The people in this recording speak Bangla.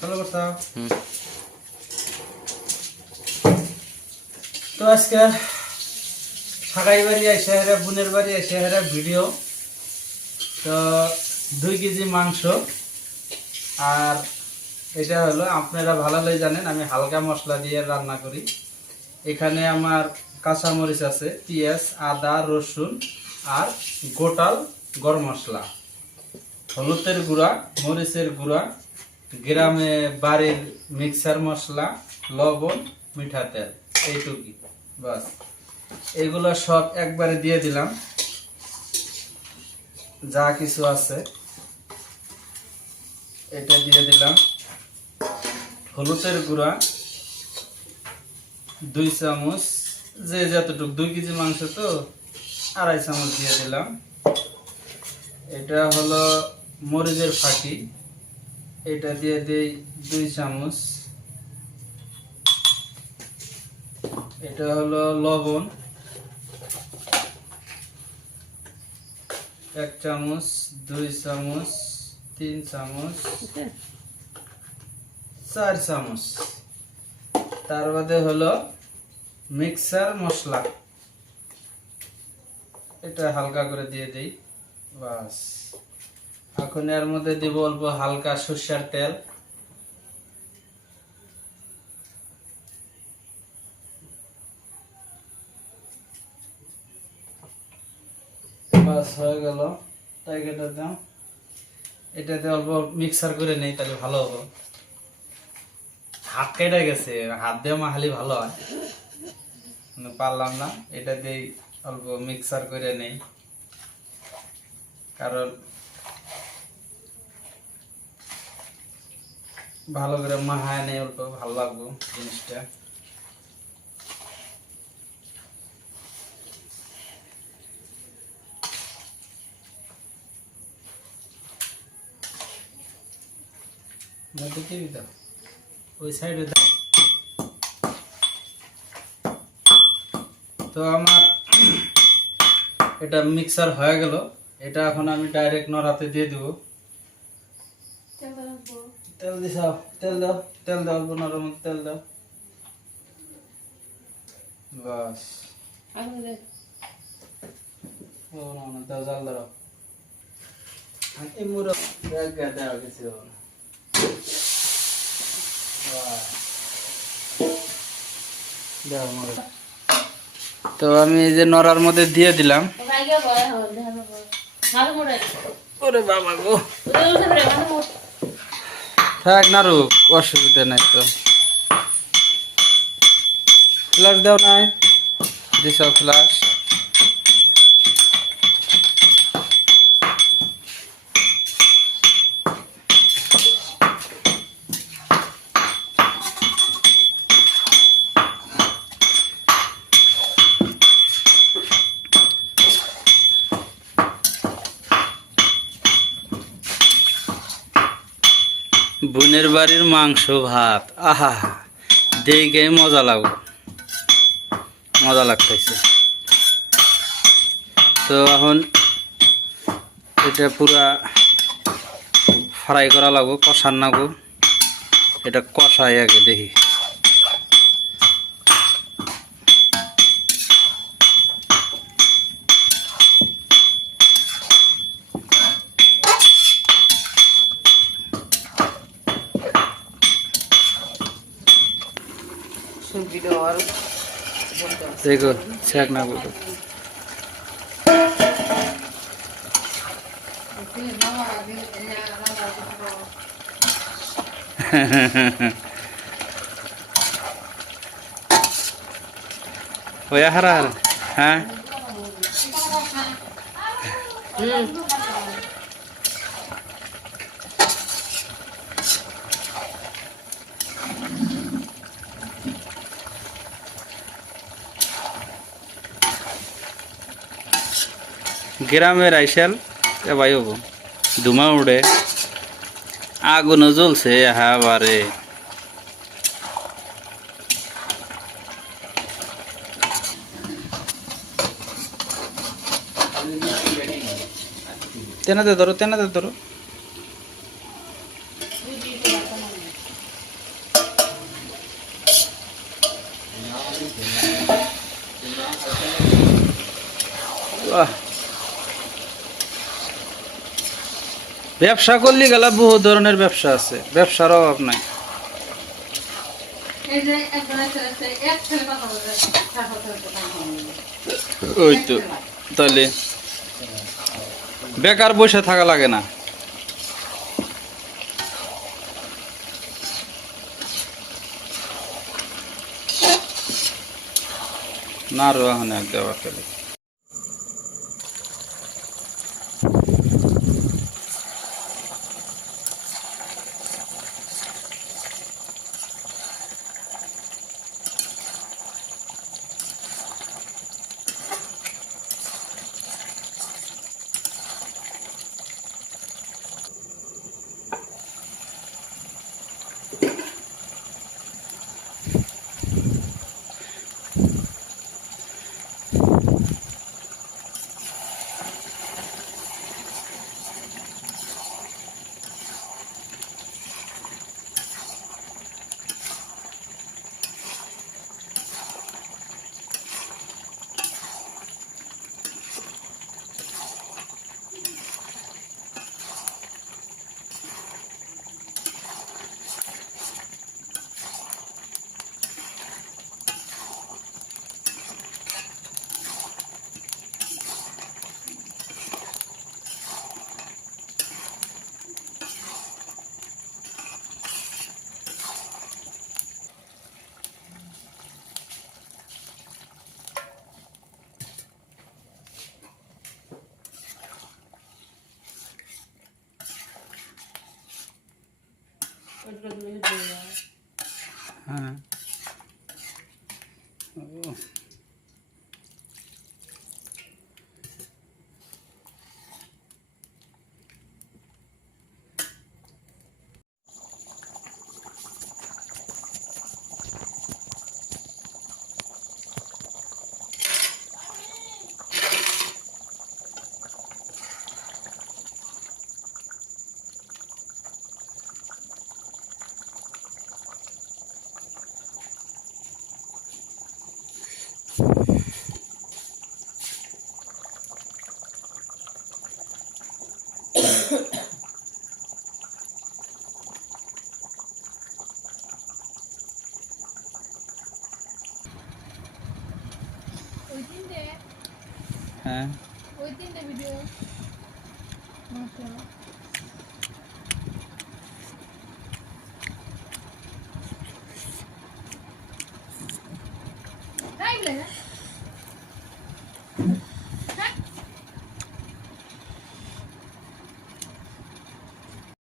ভালো কথা। তো আজকে ঢাকাই বাড়ি এসে হেরা বোনের বাড়ি এসে হেরা ভিডিও। তো 2 কেজি মাংস, আর এটা হলো আপনারা ভালোই জানেন আমি হালকা মশলা দিয়ে রান্না করি। এখানে আমার কাঁচামরিচ আছে, পেঁয়াজ, আদা, রসুন আর গোটাল গরম মশলা, হলুদের গুঁড়া, মরিচের গুঁড়া, গ্রামে বাড়ির মিক্সার মশলা, লবণ, মিঠা তেল, এইটুকুই বাস। এগুলো সব একবারে দিয়ে দিলাম, যা কিছু আছে এটা দিয়ে দিলাম। হলুদের গুঁড়া 2 চামচ, যে যতটুকু 2 কেজি মাংস তো 2.5 চামচ দিয়ে দিলাম। এটা হলো মরিচের ফাঁকি, এটা দিয়ে দিই 2 চামচ। এটা হলো লবণ 1 চামচ, 2 চামচ, 3 চামচ, 4 চামচ। তার বাদে হলো মিক্সার মশলা, এটা হালকা করে দিয়ে দেই বাস। এখন এর মধ্যে দিব অল্প হালকা সরষের তেল, বাস হয়ে গেল। তাই এটা দাও, এটাতে অল্প মিক্সার করে নেই, তাহলে ভালো হবে। হাত কেটে গেছে, হাত দিয়ে মাখালি ভালো হয়, কিন্তু পারলাম না। এটা দিয়ে অল্প মিক্সার করে নেই, কারণ ভালো করে মাখায় নেই, অল্প ভালো লাগবে জিনিসটা। ওই সাইডে দাও। তো আমার এটা মিক্সার হয়ে গেল। এটা এখন আমি ডাইরেক্ট নড়াতে দিয়ে দিব। তেল দিছাও, তেল দাও, তেল দাও, নরম তেল দাও বাস। ও না দাও, জাল দাও। এই মুড়ো দেওয়া গেছে। তো আমি এই যে নড়ার মধ্যে দিয়ে দিলাম। ওরে বাবা গো, থাক নাড়ুক, অসুবিধা নাই। তো ফ্লাশ দাও নাই, দিছ ফ্লাশ। বোনের বাড়ির মাংস ভাত, আহা দেখে মজা লাগতেছে। তো এখন এটা পুরা ফ্রাই করা লাগবো, কষার লাগবো। এটা কষাই আগে দেখি। দেখো শেখ না বলো। ওই হারা হ্যাঁ গ্রামের আইসাল ভাই হবো, ধুমা উড়ে, আগুনও জ্বলছে। হ্যাঁ বারে তেনাতে ধরো, তেনাতে ধরো। বাহ, ব্যবসা করলে গেলে বহু ধরনের ব্যবসা আছে, ব্যবসার অভাব নাই। ওই তো, তাহলে বেকার বসে থাকা লাগে না। না আরো এখন এক দেওয়া খেলে হ্যাঁ। ও, হ্যাঁ ভিডিও টাইম লাগে